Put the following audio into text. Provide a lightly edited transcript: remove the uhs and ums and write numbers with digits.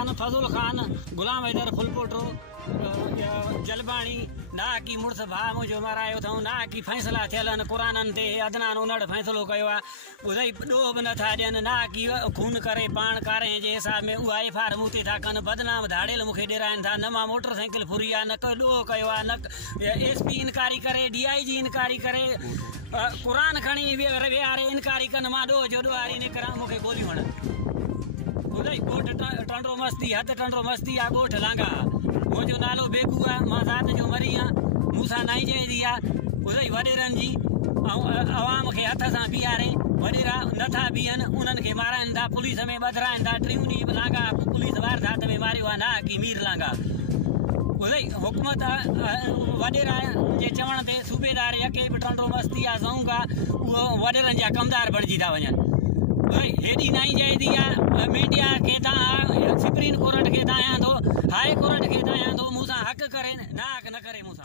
لاڙڪاڻو फज़ुल खान गुलाम हैदर फुलपोटो जलबाणी ना की मुड़स भा मुझो मारायो अथऊं ना की फ़ैसला थियल आहिनि क़ुराननि ते अदनान उनड़ फ़ैसिलो कयो आहे ॿुधाई ॾोह बि नथा ॾियनि ना की खून करे पाण कारे जे हिसाब में उहा एफआर मूं ते था कनि बदनाम धाड़ियल मूंखे ॾिराइनि था न मां मोटरसाइकिल फुरी आहे न को ॾोह कयो आहे न एसपी इनकारी करे DIG इनकारी करे क़ुरान खणी विहारे इनकारी कनि मां ॾोह जो ॾोहारी निकिरां मूंखे गोलियूं हणनि ॿुधाई ॻोठ टंडो मस्ती हथ टंडो मस्ती आहे ॻोठ लांघा मुंहिंजो नालो बेगू आहे मां ज़ात जो मरी आहियां मूंसां नाई चइजी आहे ॿुधाई वॾेरनि जी ऐं अवाम खे हथ सां बीहारे वॾेरा नथा बीहनि उन्हनि खे माराइनि था पुलिस में ॿधाइनि था 3 ॾींहं लांघा पुलिस वारदात में मारियो आहे ना की मीर लांघा ॿुधाई हुकूमत वॾेरा जे चवण ते सूबेदार यके बि टंडो मस्ती आहे ज़ऊं आहे उहो वॾेरनि जा कमदार बणिजी था वञनि हेॾी नाई चइजी आहे मीडिया खे तव्हां सुप्रीम कोर्ट खे तव्हां हाई कोर्ट खे तव्हां मूंसां हक़ करे नाहक न करे मूंसां